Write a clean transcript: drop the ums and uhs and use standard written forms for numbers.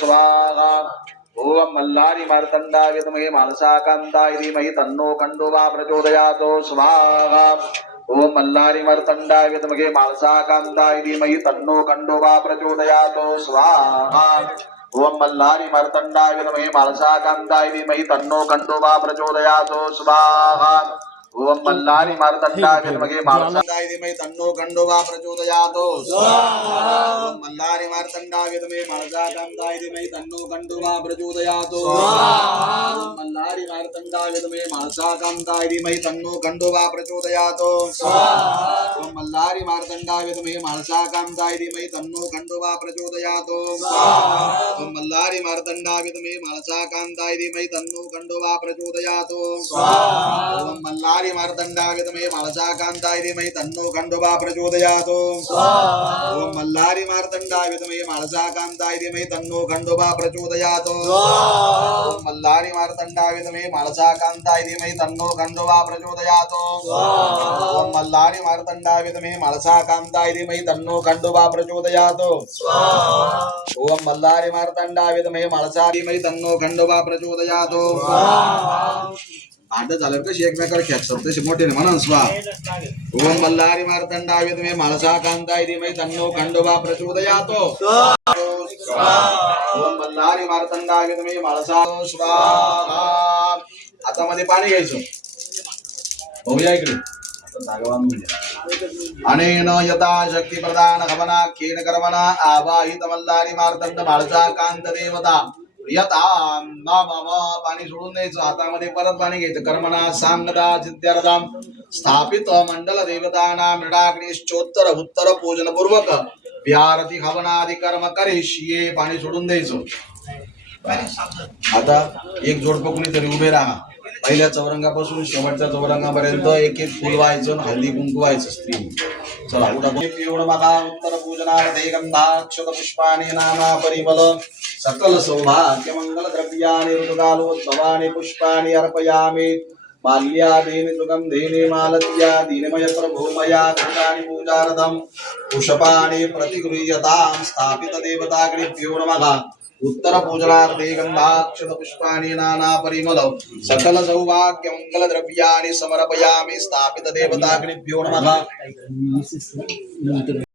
स्वाहा। ओम मल्लारी मार्तंडाय विद्महे मानसाकांताय धीमहि तन्नो खंडोबा प्रचोदयात् स्वाहा। ओम मल्लारी मार्तंडाय विद्महे मानसाकांताय धीमहि तन्नो खंडोबा प्रचोदयात् स्वाहा। ओम मल्लारी मार्तंडाय विद्महे मानसाकांताय धीमहि तन्नो खंडोबा प्रचोदयात् स्वाहा। ओम मल्लारी मार्तंडाय विद्महे मानसाकांताय धीमहि तन्नो खंडोबा प्रचोदयात् स्वाहा। ओम मल्लारी मार्तंडाय विद्महे मानसाकांताय धीमहि तन्नो खंडोबा प्रचोदयात् स्वाहा। ओम मल्लारी मार्तंडाय विद्महे मानसाकांताय धीमहि तन्नो खंडोबा प्रचोदयात् स्वाहा। ओम मल्लारी मार्तंडाय विद्महे मानसाकांताय धीमहि तन्नो खंडोबा प्रचोदयात् स्वाहा। ओम मल्लारी मार्तंडाय विद्महे मानसाकांताय धीमहि तन्नो खंडोबा प्रचोदयात् स्वाहा। ओम मल्लारी मार्तंडाय विद्महे मानसाकांताय धीमहि तन्नो खंडोबा प्रचोदयात् स्वाहा। ओम मल्लारी मार्तंडाय विद्महे मानसाकांताय धीमहि तन्नो खंडोबा प्रचोदयात् स्वाहा। ओम मल्लारी मार्तंडाय विद्महे मानसाकांताय धीमहि तन्नो खंडोबा प्रचोदयात् स्वाहा। ओम मल्लारी मार्तंडाय विद्महे मानसाकांताय धीमहि तन्नो खंडोबा प्रचोदयात् स्वाहा। ओम मल्लारी मार्तंडाय विद्महे मानसा धीमहि तन्नो खंडोबा प्रचोदयात् स्वाहा। भांड झालं कशी एकमेकावर खेचतात तसे मोठेने म्हणून स्वाहा। ओम मल्लारी मार्तंडाय विद्महे मानसाकांताय धीमहि तन्नो खंडोबा प्रचोदयात् स्वाहा। ओम मल्लारी मार्तंडाय विद्महे मानसा स्वाहा। हातामध्ये पाणी घ्यायचं बघूया इकडे अनेन यथा शक्ती प्रदान हवनाख्येन कर्मणा आवाहित मल्लारी मार्तंड मानसाकांत देवता यथा मम पाणी सोडून द्यायचं हातामध्ये परत पाणी घ्यायचं कर्मणा सांगदा सिद्ध्यर्थम स्थापित मंडल देवताना मृडाग्निश्चोत्तर उत्तर पूजन पूर्वक व्यारती हवनादि कर्म करिष्ये पाणी सोडून द्यायचं। आता एक जोडपं कुणीतरी उभे राहा पहिल्या चौरंगापासून शेवटच्या चौरंगापर्यंत एक एक फुल व्हायचं हळदी कुंकू व्हायचं स्त्री चला उठा पिवळ बघा उत्तर पूजनार्थे गंधाक्षत पुष्पाणि नाना परिमल सकल सौभाग्य मंगल द्रव्याणि ऋतुकालोद्भवानि पुष्पाणि अर्पयामि माल्यादीनि सुगंधीनि मालत्यादीनि मय प्रभो मया कृतानि पूजार्थं पुष्पाणि प्रतिगृह्यतां स्थापित देवताग्निभ्यो नमः उत्तर पूजनार्थे गंधाक्षत पुष्पाणि नाना परिमल सकल सौभाग्य मंगल द्रव्याणि समर्पयामि स्थापित देवताग्निभ्यो नमः।